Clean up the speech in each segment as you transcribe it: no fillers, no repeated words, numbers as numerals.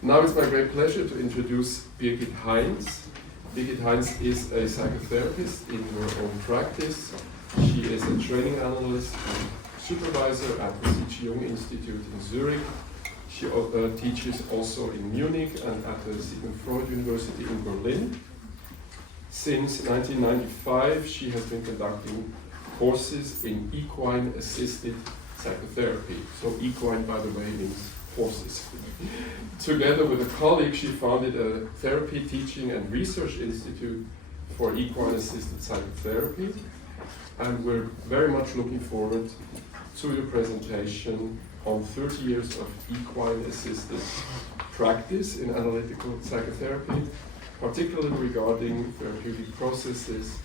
Now it's my great pleasure to introduce Birgit Heintz. Birgit Heintz is a psychotherapist in her own practice. She is a training analyst and supervisor at the Jung Institut in Zurich. She teaches also in Munich and at the Sigmund Freud PrivatUniversität in Berlin. Since 1995, she has been conducting courses in equine-assisted psychotherapy. So equine, by the way, means horses. Together with a colleague, she founded a therapy, teaching, and research institute for equine-assisted psychotherapy. And we're very much looking forward to your presentation on 30 years of equine-assisted practice in analytical psychotherapy, particularly regarding therapeutic processes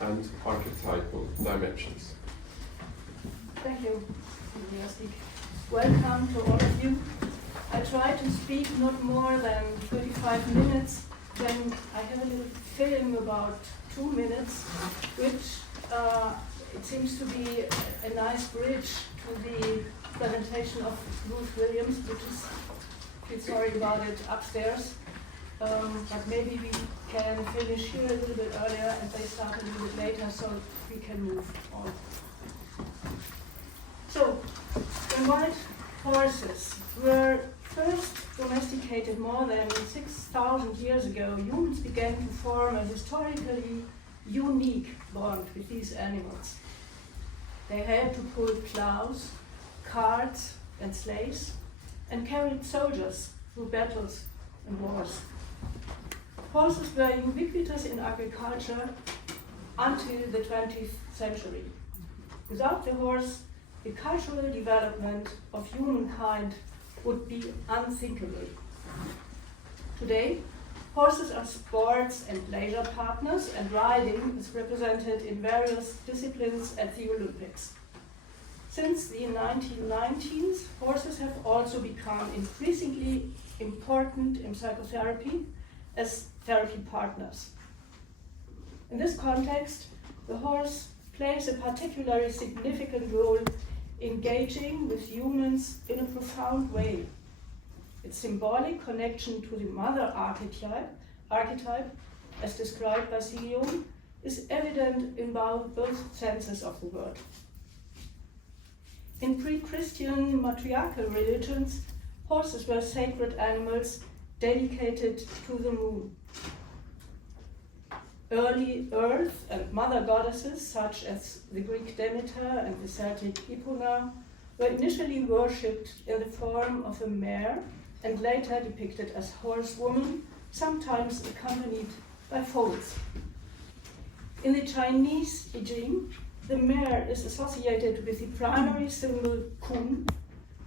and archetypal dimensions. Thank you. Welcome to all of you. I try to speak not more than 35 minutes, then I have a little film about 2 minutes, which it seems to be a nice bridge to the presentation of Bruce Williams, which is, feel sorry about it, upstairs. But maybe we can finish here a little bit earlier and they start a little bit later so we can move on. So, in white horses were first domesticated more than 6,000 years ago. Humans began to form a historically unique bond with these animals. They had to pull plows, carts, and sleighs, and carried soldiers through battles and wars. Horses were ubiquitous in agriculture until the 20th century. Without the horse, the cultural development of humankind would be unthinkable. Today, horses are sports and leisure partners, and riding is represented in various disciplines at the Olympics. Since the 1990s, horses have also become increasingly important in psychotherapy as therapy partners. In this context, the horse plays a particularly significant role engaging with humans in a profound way. Its symbolic connection to the mother archetype, as described by C.G. Jung, is evident in both senses of the word. In pre-Christian matriarchal religions, horses were sacred animals dedicated to the moon. Early earth and mother goddesses, such as the Greek Demeter and the Celtic Epona, were initially worshipped in the form of a mare and later depicted as horsewoman, sometimes accompanied by foals. In the Chinese I Ching, the mare is associated with the primary symbol kun,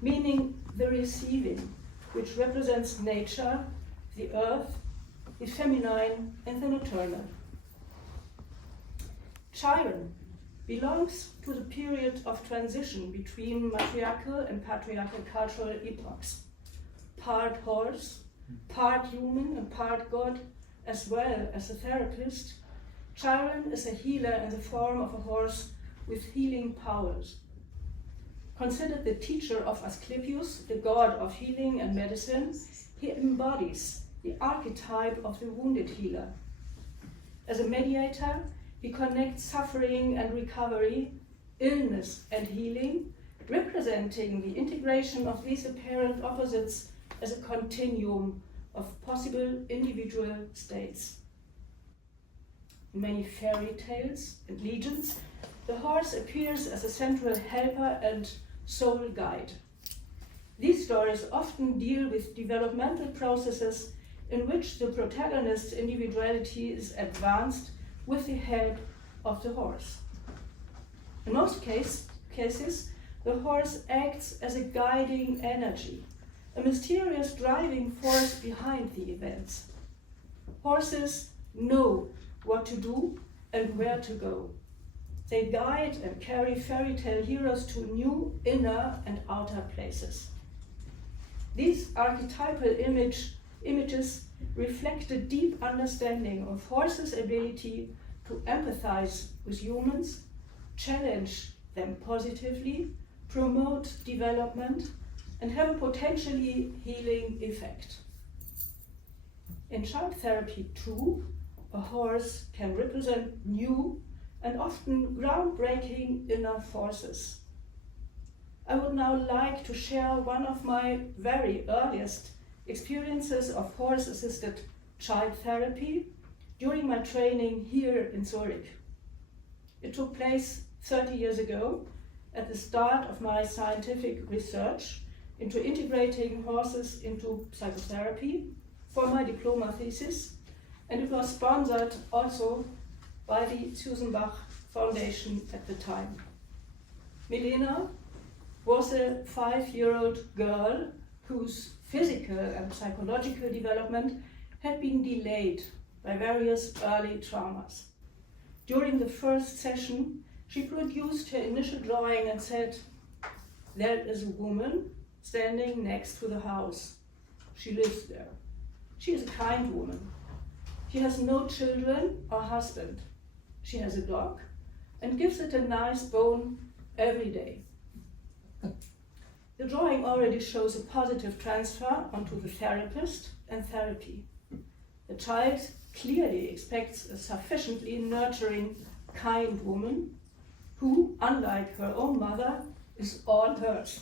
meaning the receiving, which represents nature, the earth, the feminine, and the nocturnal. Chiron belongs to the period of transition between matriarchal and patriarchal cultural epochs. Part horse, part human, and part god, as well as a therapist, Chiron is a healer in the form of a horse with healing powers. Considered the teacher of Asclepius, the god of healing and medicine, he embodies the archetype of the wounded healer. As a mediator, he connects suffering and recovery, illness and healing, representing the integration of these apparent opposites as a continuum of possible individual states. In many fairy tales and legends, the horse appears as a central helper and soul guide. These stories often deal with developmental processes in which the protagonist's individuality is advanced with the help of the horse. In most cases, the horse acts as a guiding energy, a mysterious driving force behind the events. Horses know what to do and where to go. They guide and carry fairy tale heroes to new inner and outer places. These archetypal images reflect a deep understanding of horses' ability to empathize with humans, challenge them positively, promote development, and have a potentially healing effect. In child therapy too, a horse can represent new and often groundbreaking inner forces. I would now like to share one of my very earliest experiences of horse-assisted child therapy during my training here in Zurich. It took place 30 years ago at the start of my scientific research into integrating horses into psychotherapy for my diploma thesis, and it was sponsored also by the Susenbach Foundation at the time. Milena was a 5-year-old girl whose physical and psychological development had been delayed by various early traumas. During the first session, she produced her initial drawing and said, "There is a woman standing next to the house. She lives there. She is a kind woman. She has no children or husband. She has a dog and gives it a nice bone every day." The drawing already shows a positive transfer onto the therapist and therapy. The child clearly expects a sufficiently nurturing, kind woman who, unlike her own mother, is all hers.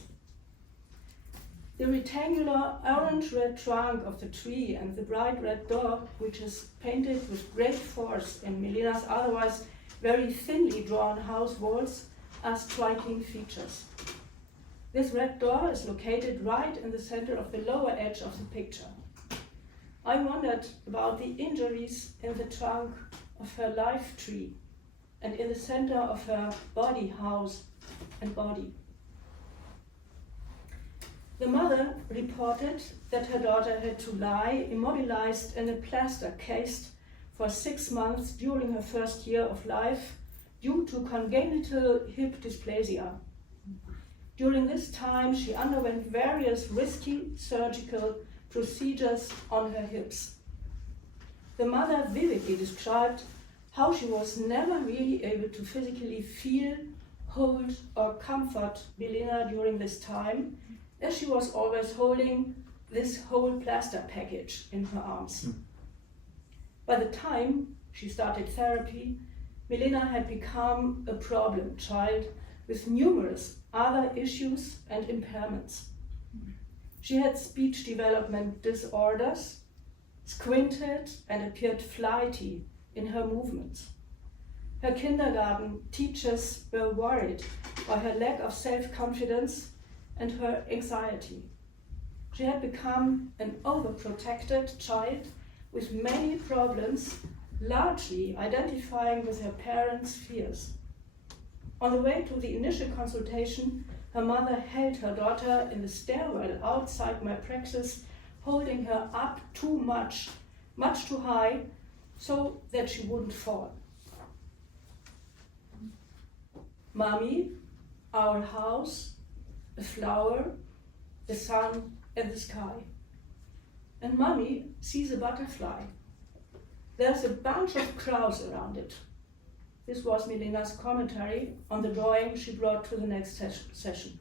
The rectangular orange-red trunk of the tree and the bright red dog, which is painted with great force in Milena's otherwise very thinly drawn house walls, are striking features. This red door is located right in the center of the lower edge of the picture. I wondered about the injuries in the trunk of her life tree and in the center of her body house and body. The mother reported that her daughter had to lie immobilized in a plaster cast for 6 months during her first year of life due to congenital hip dysplasia. During this time, she underwent various risky surgical procedures on her hips. The mother vividly described how she was never really able to physically feel, hold, or comfort Milena during this time, as she was always holding this whole plaster package in her arms. By the time she started therapy, Milena had become a problem child with numerous other issues and impairments. She had speech development disorders, squinted, and appeared flighty in her movements. Her kindergarten teachers were worried by her lack of self-confidence and her anxiety. She had become an overprotected child with many problems, largely identifying with her parents' fears. On the way to the initial consultation, her mother held her daughter in the stairwell outside my praxis, holding her up too much too high, so that she wouldn't fall. "Mommy, our house, a flower, the sun, and the sky." And Mommy sees a butterfly. There's a bunch of crows around it. This was Milena's commentary on the drawing she brought to the next session.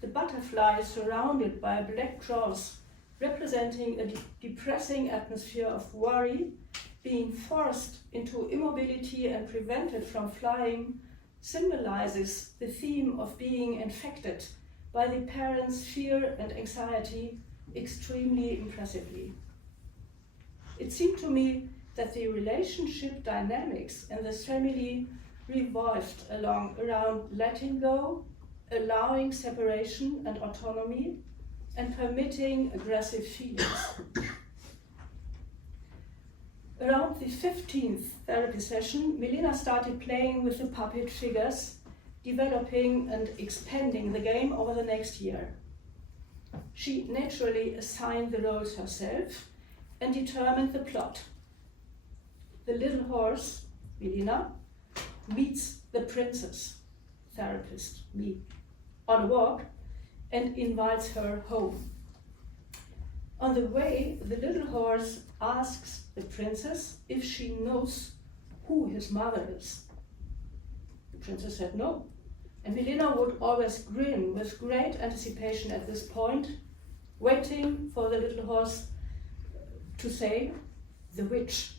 The butterfly is surrounded by a black cross, representing a depressing atmosphere of worry, being forced into immobility and prevented from flying, symbolizes the theme of being infected by the parents' fear and anxiety extremely impressively. It seemed to me that the relationship dynamics in this family revolved around letting go, allowing separation and autonomy, and permitting aggressive feelings. Around the 15th therapy session, Milena started playing with the puppet figures, developing and expanding the game over the next year. She naturally assigned the roles herself and determined the plot. The little horse, Milena, meets the princess, therapist, me, on a walk and invites her home. On the way, the little horse asks the princess if she knows who his mother is. The princess said no, and Milena would always grin with great anticipation at this point, waiting for the little horse to say, the witch.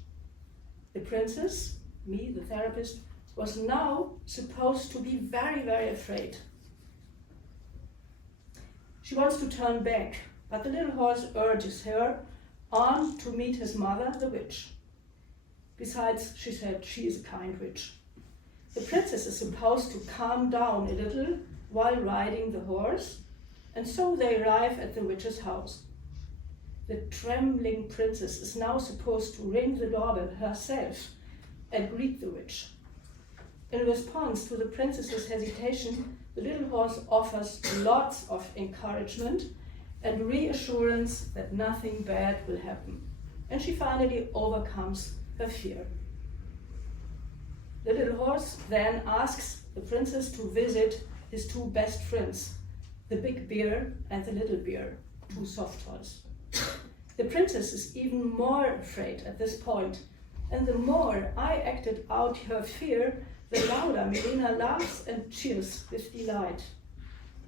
The princess, me, the therapist, was now supposed to be very, very afraid. She wants to turn back, but the little horse urges her on to meet his mother, the witch. Besides, she said, she is a kind witch. The princess is supposed to calm down a little while riding the horse, and so they arrive at the witch's house. The trembling princess is now supposed to ring the doorbell herself and greet the witch. In response to the princess's hesitation, the little horse offers lots of encouragement and reassurance that nothing bad will happen, and she finally overcomes her fear. The little horse then asks the princess to visit his two best friends, the big bear and the little bear, two soft toys. The princess is even more afraid at this point, and the more I acted out her fear, the louder Milena laughs and cheers with delight.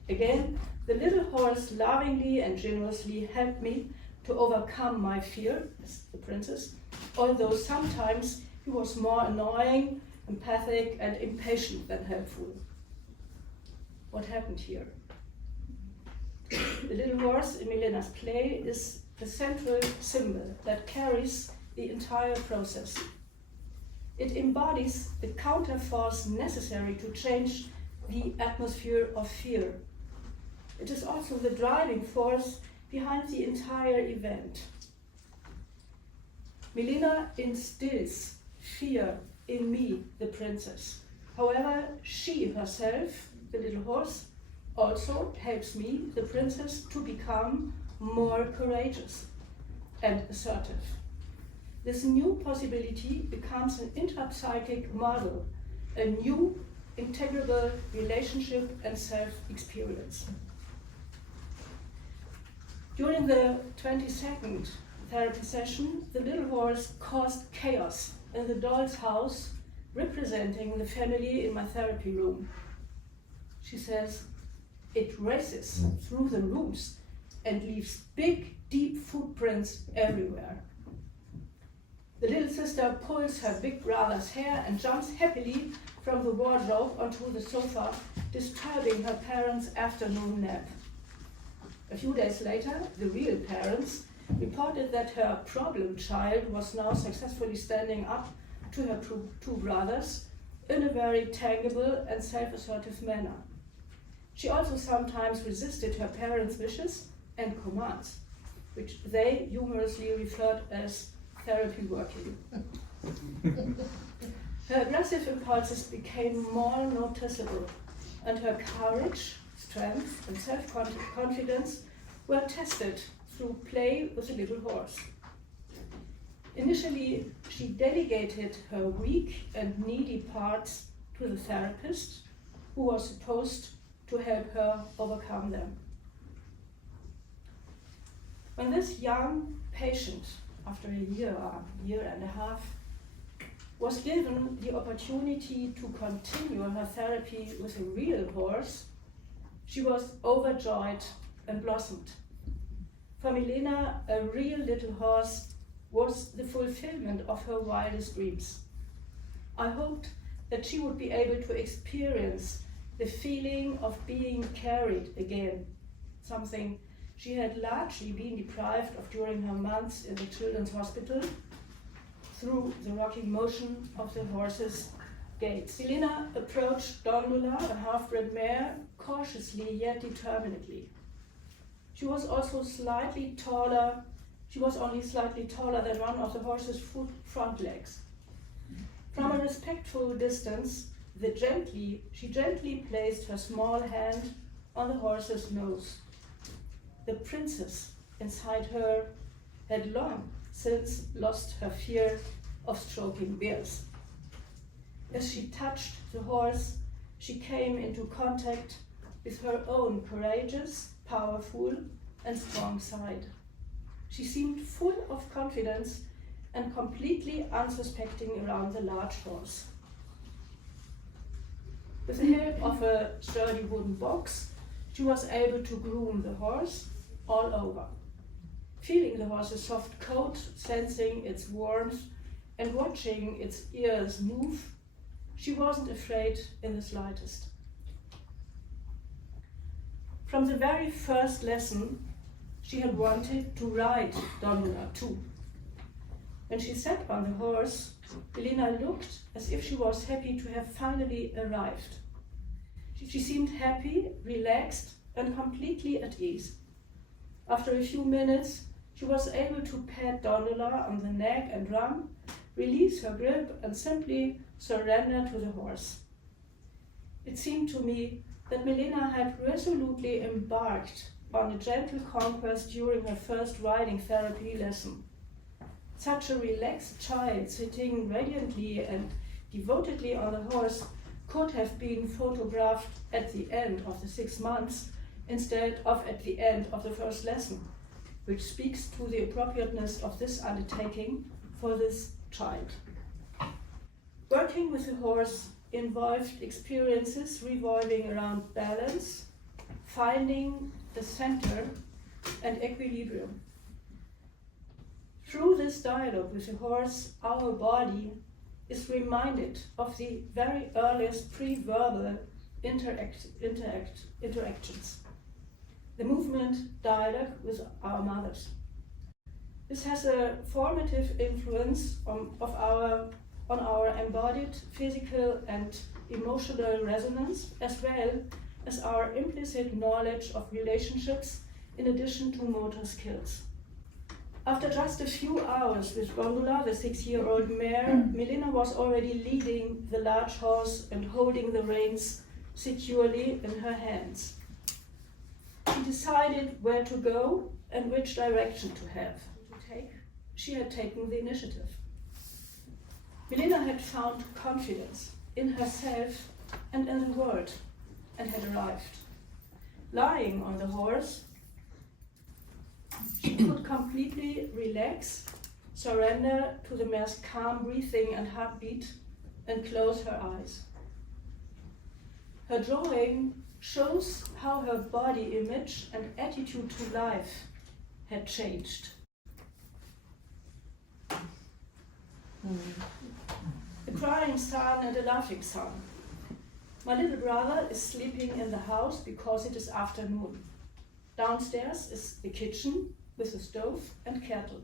Again, the little horse lovingly and generously helped me to overcome my fear, as the princess, although sometimes he was more annoying, empathic, and impatient than helpful. What happened here? The little horse in Milena's play is the central symbol that carries the entire process. It embodies the counterforce necessary to change the atmosphere of fear. It is also the driving force behind the entire event. Milena instills fear in me, the princess. However, she herself, the little horse, also helps me, the princess, to become more courageous and assertive. This new possibility becomes an intrapsychic model, a new integrable relationship and self-experience. During the 22nd therapy session, the little horse caused chaos in the doll's house, representing the family in my therapy room. She says, it races through the rooms and leaves big, deep footprints everywhere. The little sister pulls her big brother's hair and jumps happily from the wardrobe onto the sofa, disturbing her parents' afternoon nap. A few days later, the real parents reported that her problem child was now successfully standing up to her two brothers in a very tangible and self-assertive manner. She also sometimes resisted her parents' wishes and commands, which they humorously referred as therapy working. Her aggressive impulses became more noticeable, and her courage, strength, and self-confidence were tested through play with a little horse. Initially, she delegated her weak and needy parts to the therapist, who was supposed to help her overcome them. When this young patient, after a year and a half, was given the opportunity to continue her therapy with a real horse, she was overjoyed and blossomed. For Milena, a real little horse was the fulfillment of her wildest dreams. I hoped that she would be able to experience the feeling of being carried again, something she had largely been deprived of during her months in the children's hospital, through the rocking motion of the horse's gait. Milena approached Gondola, a half-bred mare, cautiously yet determinedly. She was also slightly taller. She was only slightly taller than one of the horse's front legs. From a respectful distance, she gently placed her small hand on the horse's nose. The princess inside her had long since lost her fear of stroking bears. As she touched the horse, she came into contact with her own courageous, powerful, and strong side. She seemed full of confidence and completely unsuspecting around the large horse. With the help of a sturdy wooden box, she was able to groom the horse all over. feeling the horse's soft coat, sensing its warmth, and watching its ears move, she wasn't afraid in the slightest. From the very first lesson, she had wanted to ride Donula too. When she sat on the horse, Milena looked as if she was happy to have finally arrived. She seemed happy, relaxed, and completely at ease. After a few minutes, she was able to pat Donula on the neck and rump, release her grip, and simply surrender to the horse. It seemed to me that Milena had resolutely embarked on a gentle conquest during her first riding therapy lesson. Such a relaxed child sitting radiantly and devotedly on the horse could have been photographed at the end of the 6 months instead of at the end of the first lesson, which speaks to the appropriateness of this undertaking for this child. Working with the horse involved experiences revolving around balance, finding the center, and equilibrium. Through this dialogue with the horse, our body is reminded of the very earliest pre-verbal interactions. The movement dialogue with our mothers. This has a formative influence on our embodied physical and emotional resonance, as well as our implicit knowledge of relationships in addition to motor skills. After just a few hours with Donula, the 6-year-old mare, Milena was already leading the large horse and holding the reins securely in her hands. She decided where to go and which direction to take. She had taken the initiative. Milena had found confidence in herself and in the world and had arrived. Lying on the horse, she could completely relax, surrender to the mare's calm breathing and heartbeat, and close her eyes. Her drawing shows how her body image and attitude to life had changed. A crying son and a laughing son. My little brother is sleeping in the house because it is afternoon. Downstairs is the kitchen with a stove and kettle.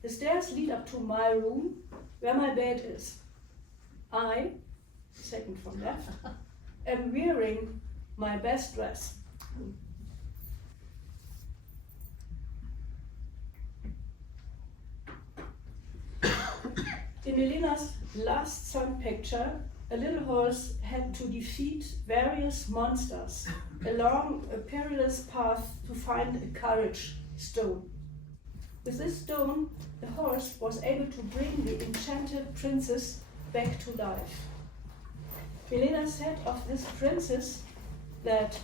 The stairs lead up to my room where my bed is. I, second from left, am wearing my best dress. In Milena's last sun picture, a little horse had to defeat various monsters along a perilous path to find a courage stone. With this stone, the horse was able to bring the enchanted princess back to life. Milena said of this princess that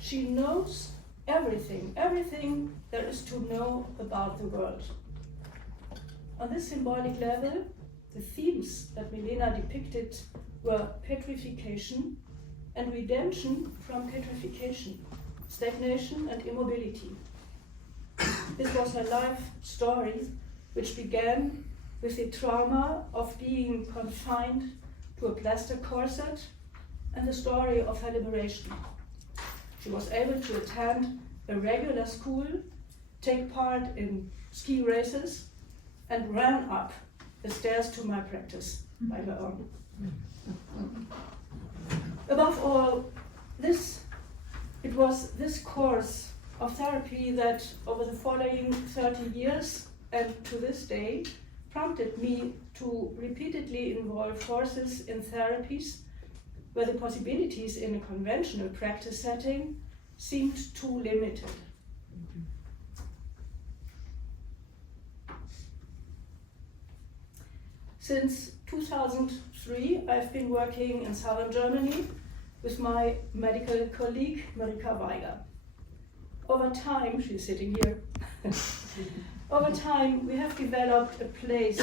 she knows everything there is to know about the world. On this symbolic level, the themes that Milena depicted were petrification and redemption from petrification, stagnation and immobility. This was her life story, which began with the trauma of being confined to a plaster corset and the story of her liberation. She was able to attend a regular school, take part in ski races, and ran up the stairs to my practice by her own. Above all, it was this course of therapy that over the following 30 years and to this day prompted me to repeatedly involve horses in therapies where the possibilities in a conventional practice setting seemed too limited. Since 2003, I've been working in southern Germany with my medical colleague, Marika Weiger. Over time, she's sitting here, over time we have developed a place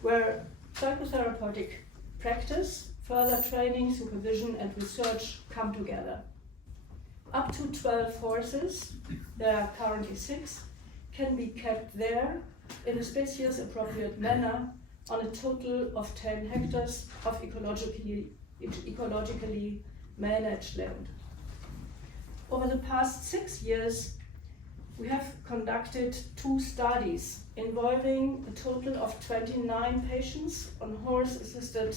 where psychotherapeutic practice, further training, supervision and research come together. Up to 12 horses, there are currently 6, can be kept there in a species-appropriate manner on a total of 10 hectares of ecologically managed land. Over the past 6 years, we have conducted 2 studies involving a total of 29 patients on horse-assisted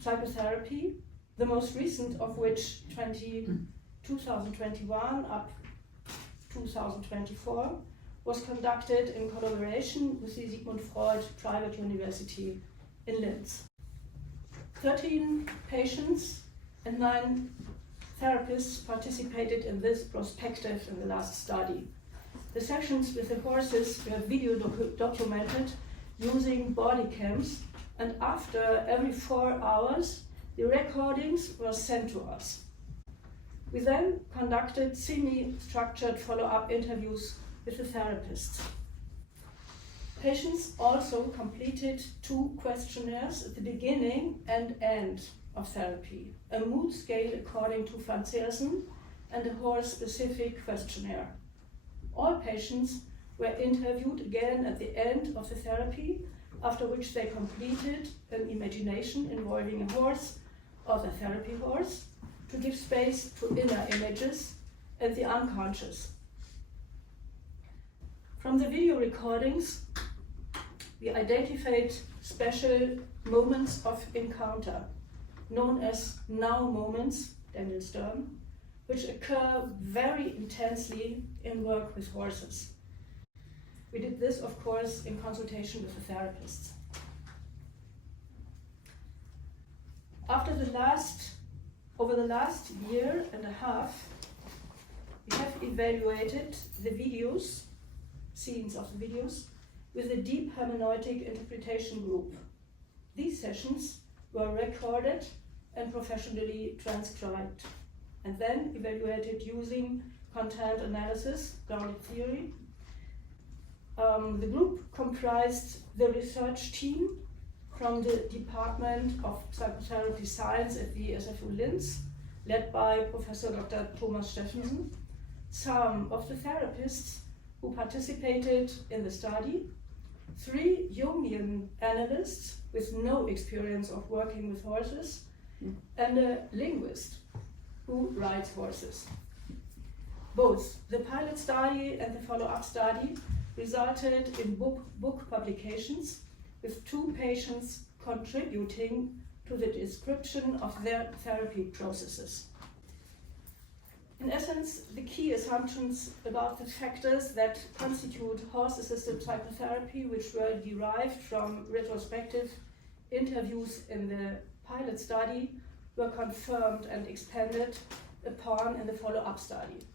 psychotherapy, the most recent of which 2021 up 2024 was conducted in collaboration with the Sigmund Freud PrivatUniversität in Linz. 13 patients and 9 therapists participated in this prospective in the last study. The sessions with the horses were video documented using body cams, and after every 4 hours, the recordings were sent to us. We then conducted semi-structured follow-up interviews with the therapists. Patients also completed 2 questionnaires at the beginning and end of therapy, a mood scale according to Van Zeersen and a horse-specific questionnaire. All patients were interviewed again at the end of the therapy, after which they completed an imagination involving a horse or the therapy horse to give space to inner images and the unconscious. From the video recordings, we identified special moments of encounter, known as now moments, Daniel Stern, which occur very intensely in work with horses. We did this, of course, in consultation with the therapists. Over the last year and a half, we have evaluated the videos, scenes of the videos, with a deep hermeneutic interpretation group. These sessions were recorded and professionally transcribed, and then evaluated using content analysis, grounded theory. The group comprised the research team from the Department of Psychotherapy Science at the SFU Linz, led by Professor Dr. Thomas Steffensen, some of the therapists who participated in the study, 3 Jungian analysts with no experience of working with horses, and a linguist who rides horses. Both the pilot study and the follow-up study resulted in book publications, with 2 patients contributing to the description of their therapy processes. In essence, the key assumptions about the factors that constitute horse-assisted psychotherapy, which were derived from retrospective interviews in the pilot study, were confirmed and expanded upon in the follow-up study,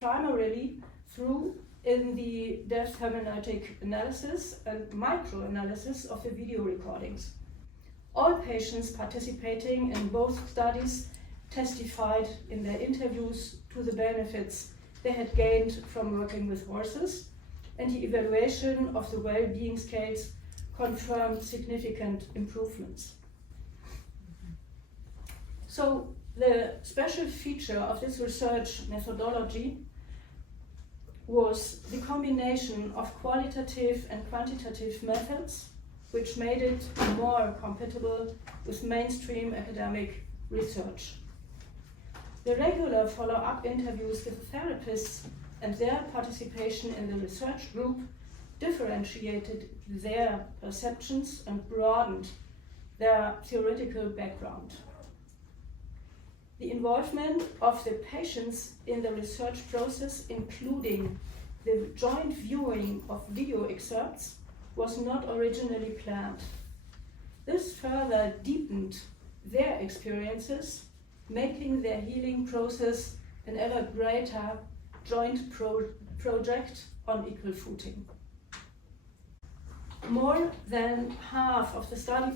primarily through in the depth hermeneutic analysis and microanalysis of the video recordings. All patients participating in both studies testified in their interviews to the benefits they had gained from working with horses, and the evaluation of the well-being scales confirmed significant improvements. So the special feature of this research methodology was the combination of qualitative and quantitative methods, which made it more compatible with mainstream academic research. The regular follow-up interviews with therapists and their participation in the research group differentiated their perceptions and broadened their theoretical background. The involvement of the patients in the research process, including the joint viewing of video excerpts, was not originally planned. This further deepened their experiences, making their healing process an ever greater joint project on equal footing. More than half of the study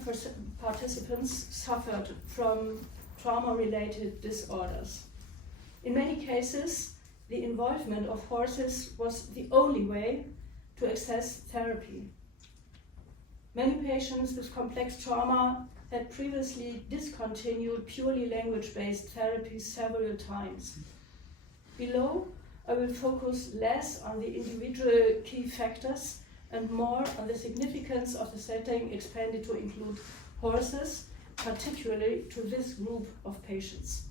participants suffered from trauma-related disorders. In many cases, the involvement of horses was the only way to access therapy. Many patients with complex trauma had previously discontinued purely language-based therapies several times. Below I will focus less on the individual key factors and more on the significance of the setting expanded to include horses, particularly to this group of patients.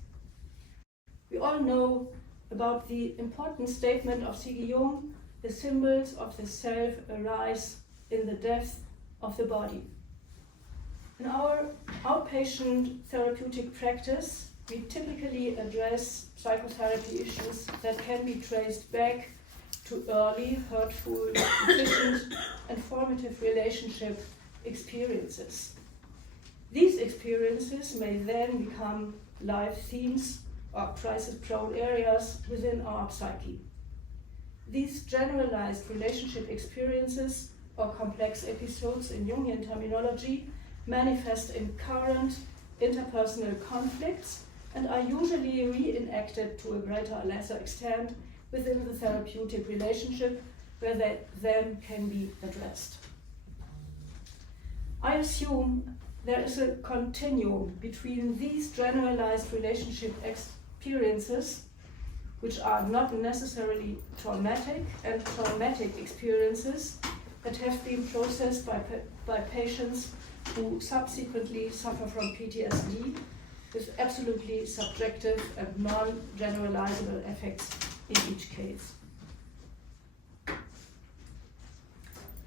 We all know about the important statement of C.G. Jung, the symbols of the self arise in the depth of the body. In our outpatient therapeutic practice, we typically address psychotherapy issues that can be traced back to early, hurtful, efficient, and formative relationship experiences. These experiences may then become life themes or crisis-prone areas within our psyche. These generalized relationship experiences, or complex episodes in Jungian terminology, manifest in current interpersonal conflicts and are usually reenacted to a greater or lesser extent within the therapeutic relationship where they then can be addressed. I assume there is a continuum between these generalized relationship experiences, which are not necessarily traumatic, and traumatic experiences that have been processed by patients who subsequently suffer from PTSD with absolutely subjective and non-generalizable effects in each case.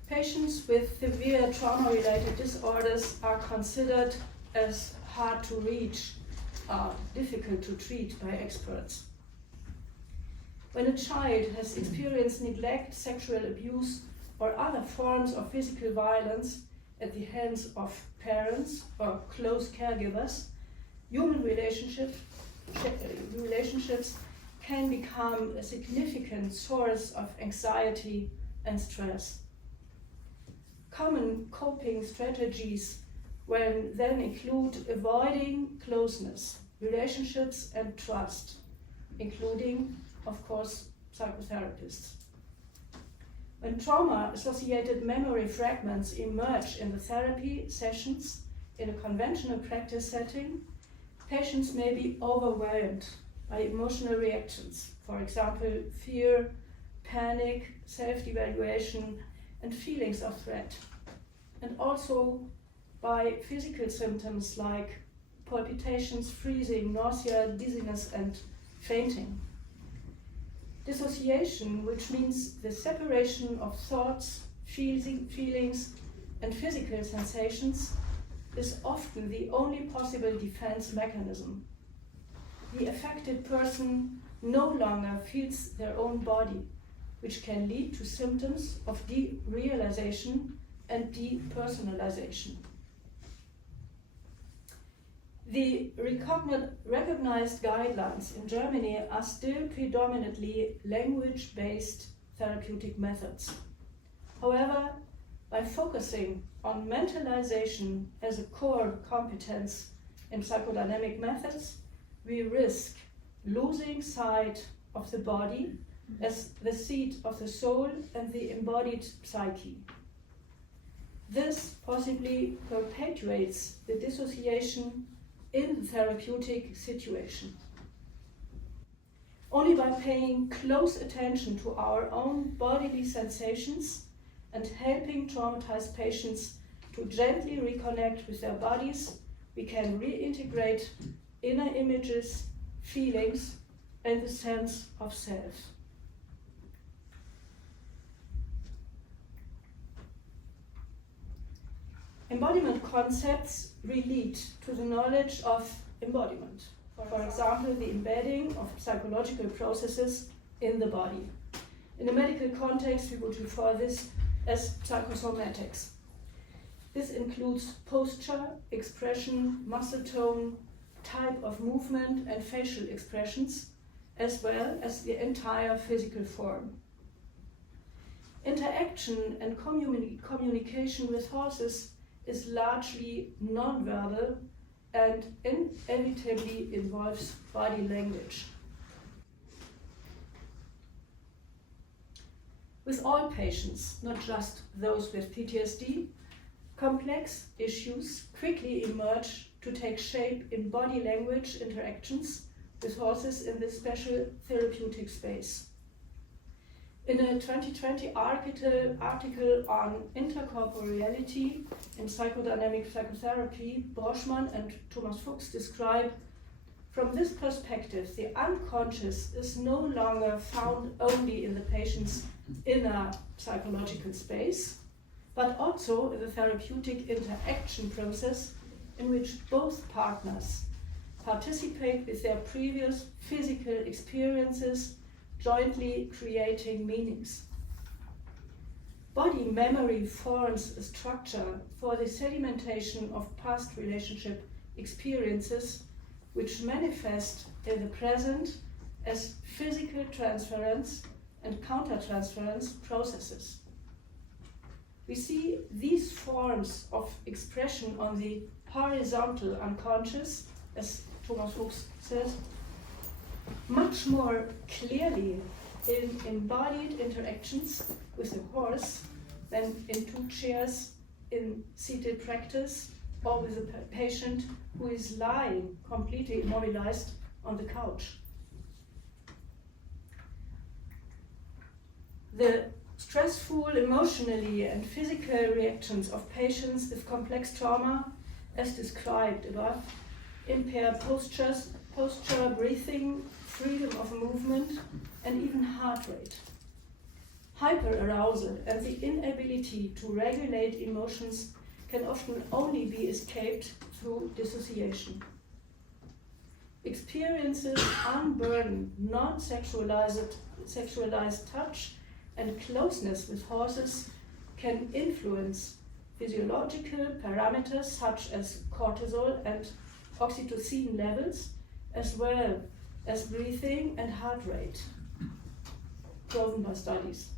Patients with severe trauma-related disorders are considered as hard to reach, difficult to treat by experts. When a child has experienced neglect, sexual abuse, or other forms of physical violence at the hands of parents or close caregivers, human relationships can become a significant source of anxiety and stress. Common coping strategies will then include avoiding closeness, relationships, and trust, including, of course, psychotherapists. When trauma-associated memory fragments emerge in the therapy sessions in a conventional practice setting, patients may be overwhelmed by emotional reactions, for example, fear, panic, self-devaluation, and feelings of threat, and also by physical symptoms like palpitations, freezing, nausea, dizziness, and fainting. Dissociation, which means the separation of thoughts, feelings, and physical sensations, is often the only possible defense mechanism. The affected person no longer feels their own body, which can lead to symptoms of derealization and depersonalization. The recognized guidelines in Germany are still predominantly language-based therapeutic methods. However, by focusing on mentalization as a core competence in psychodynamic methods, we risk losing sight of the body as the seat of the soul and the embodied psyche. This possibly perpetuates the dissociation in the therapeutic situation. Only by paying close attention to our own bodily sensations and helping traumatized patients to gently reconnect with their bodies, we can reintegrate inner images, feelings, and the sense of self. Embodiment concepts relate to the knowledge of embodiment. For example, the embedding of psychological processes in the body. In a medical context, we would refer this as psychosomatics. This includes posture, expression, muscle tone, type of movement, and facial expressions, as well as the entire physical form. Interaction and communication with horses is largely non-verbal and inevitably involves body language. With all patients, not just those with PTSD, complex issues quickly emerge to take shape in body language interactions with horses in this special therapeutic space. In a 2020 article on intercorporeality in psychodynamic psychotherapy, Broschmann and Thomas Fuchs describe, from this perspective, the unconscious is no longer found only in the patient's inner psychological space, but also in the therapeutic interaction process in which both partners participate with their previous physical experiences, jointly creating meanings. Body memory forms a structure for the sedimentation of past relationship experiences which manifest in the present as physical transference and countertransference processes. We see these forms of expression on the horizontal unconscious, as Thomas Fuchs says, much more clearly in embodied interactions with a horse than in two chairs in seated practice or with a patient who is lying completely immobilized on the couch. The stressful emotionally and physical reactions of patients with complex trauma, as described above, impair posture, breathing, freedom of movement, and even heart rate. Hyperarousal and the inability to regulate emotions can often only be escaped through dissociation. Experiences unburden non-sexualized touch and closeness with horses can influence physiological parameters such as cortisol and oxytocin levels, as well as breathing and heart rate, proven by studies.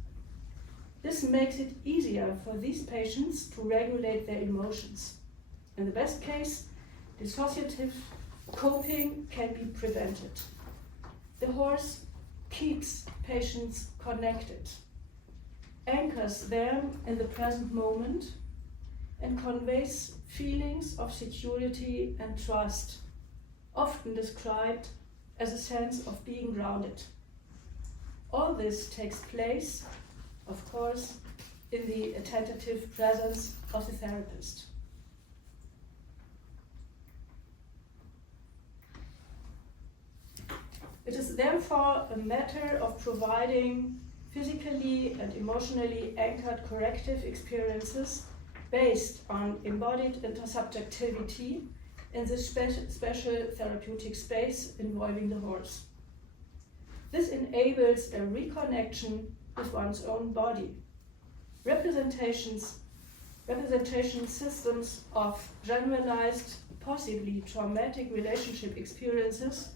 This makes it easier for these patients to regulate their emotions. In the best case, dissociative coping can be prevented. The horse keeps patients connected, anchors them in the present moment, and conveys feelings of security and trust, often described as a sense of being grounded. All this takes place, of course, in the attentive presence of the therapist. It is therefore a matter of providing physically and emotionally anchored corrective experiences based on embodied intersubjectivity in this special therapeutic space involving the horse. This enables a reconnection with one's own body. Representation systems of generalized, possibly traumatic relationship experiences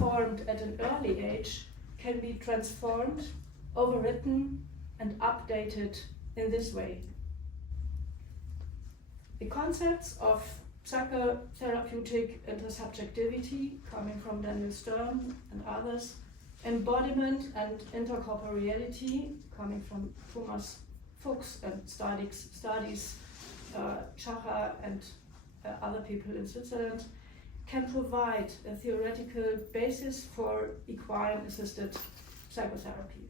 formed at an early age can be transformed, overwritten, and updated in this way. The concepts of psychotherapeutic intersubjectivity, coming from Daniel Stern and others, embodiment and intercorporeality, coming from Thomas Fuchs and studies Jahre and other people in Switzerland, can provide a theoretical basis for equine-assisted psychotherapy.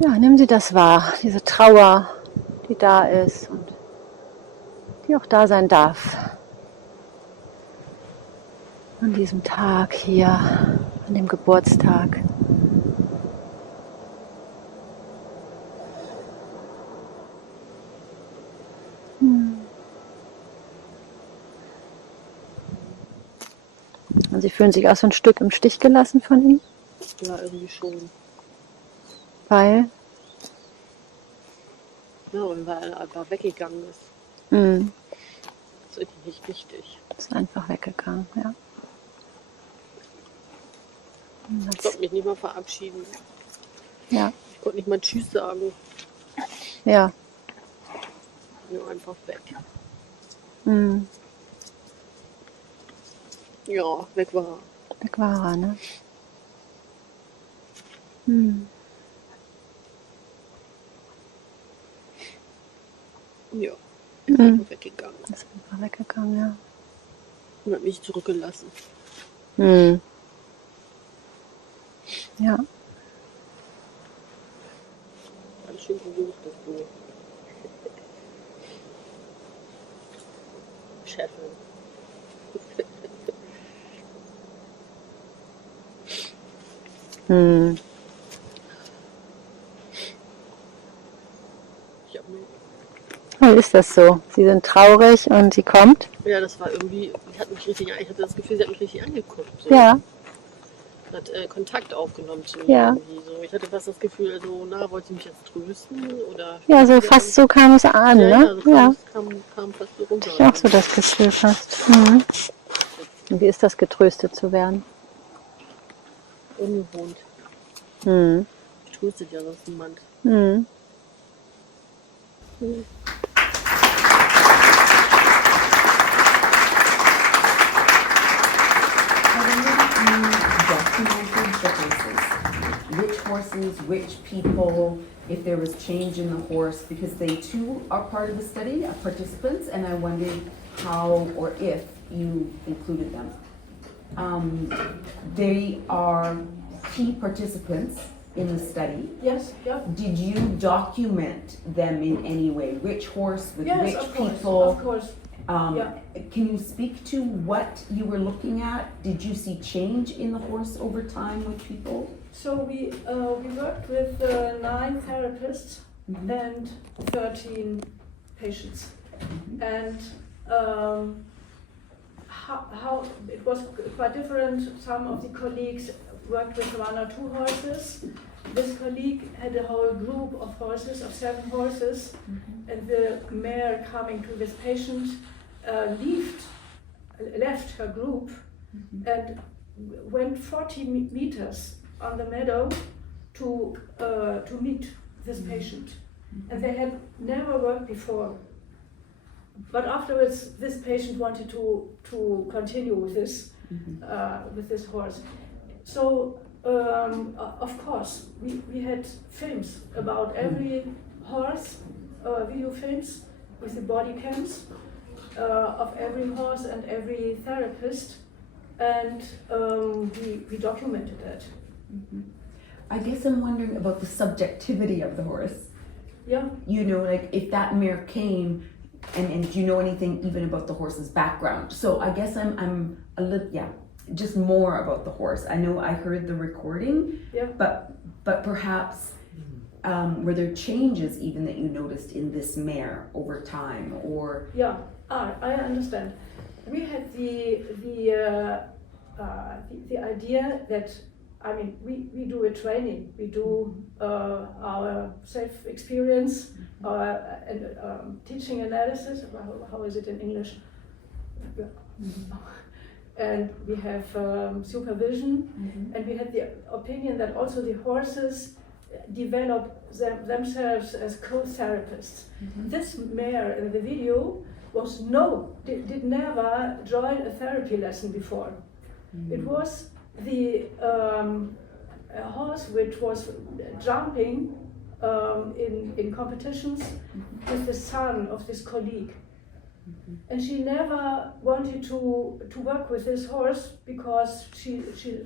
Ja, nehmen Sie das wahr, diese Trauer, die da ist und die auch da sein darf. An diesem Tag hier, an dem Geburtstag. Und Sie fühlen sich auch so ein Stück im Stich gelassen von ihm? Ja, irgendwie schon. Weil? Ja, und weil er einfach weggegangen ist. Mhm. Das ist irgendwie nicht wichtig. Ist einfach weggegangen, ja. Ich konnte mich nicht mal verabschieden. Ja. Ich konnte nicht mal Tschüss sagen. Ja. Nur einfach weg. Mhm. Ja, weg war er. Weg war er, ne? Ja, ist einfach weggegangen. Ist einfach weggegangen, ja. Und hat mich zurückgelassen. Ja. Ganz schön versucht, das du. Chefin. Ich hab mir Wie ist das so? Sie sind traurig und sie kommt? Ja, das war irgendwie, ich hatte das Gefühl, sie hat mich richtig angeguckt. So. Ja. Hat Kontakt aufgenommen zu mir. Ja. Irgendwie. So, ich hatte fast das Gefühl, also, wollte sie mich jetzt trüsten? Oder Ja, so fast so kam es an, ja, ne? so Ja. kam fast so runter. Ich auch so das Gefühl fast. Und wie ist das, getröstet zu werden? Ungewohnt. Tröstet ja sonst niemand. Which horses, which people, if there was change in the horse, because they too are part of the study, are participants, and I wondered how or if you included them. They are key participants in the study. Yes, yeah. Did you document them in any way? Which horse with Yes, which of course, people? of course. Yeah. Can you speak to what you were looking at? Did you see change in the horse over time with people? So we worked with 9 therapists and 13 patients, and how it was quite different. Some of the colleagues worked with 1 or 2 horses. This colleague had a whole group of horses, of 7 horses, and the mare coming to this patient left her group and went 40 meters on the meadow to meet this patient. And they had never worked before. But afterwards, this patient wanted to continue with this horse. So, of course, we had films about every horse, video films with the body cams of every horse and every therapist, and we documented that. I guess I'm wondering about the subjectivity of the horse. Yeah. You know, like if that mare came, and do you know anything even about the horse's background? So I guess I'm a little, just more about the horse. I know I heard the recording, but perhaps were there changes even that you noticed in this mare over time, or? Yeah, I understand. We had the idea that, I mean, we do a training, we do our self-experience, and teaching analysis, how is it in English? And we have supervision, and we had the opinion that also the horses develop themselves as co-therapists. This mare in the video did never join a therapy lesson before. It was the horse which was jumping in competitions with the son of this colleague. And she never wanted to work with this horse because she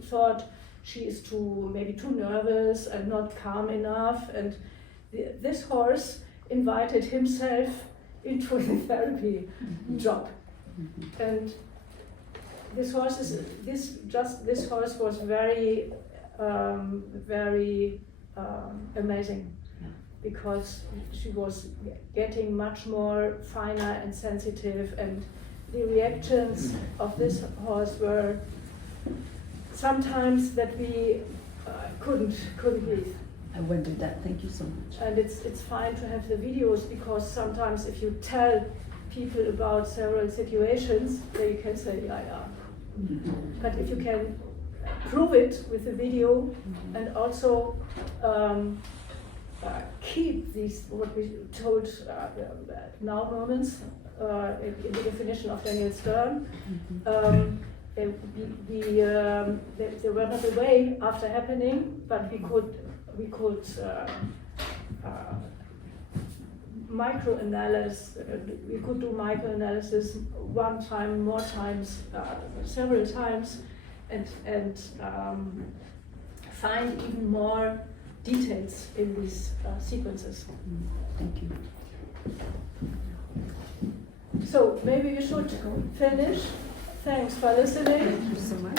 thought she is maybe too nervous and not calm enough. And this horse invited himself into the therapy job. And this horse was very, very amazing, because she was getting much more finer and sensitive, and the reactions of this horse were sometimes that we couldn't breathe. I wondered that. Thank you so much. And it's fine to have the videos, because sometimes if you tell people about several situations, they can say, yeah. But if you can prove it with the video, and also keep these, what we told now moments in the definition of Daniel Stern, they were not away after happening, but we could do microanalysis one time, more times, several times, and find even more details in these sequences. Thank you. So maybe we should finish. Thanks for listening. Thank you so much.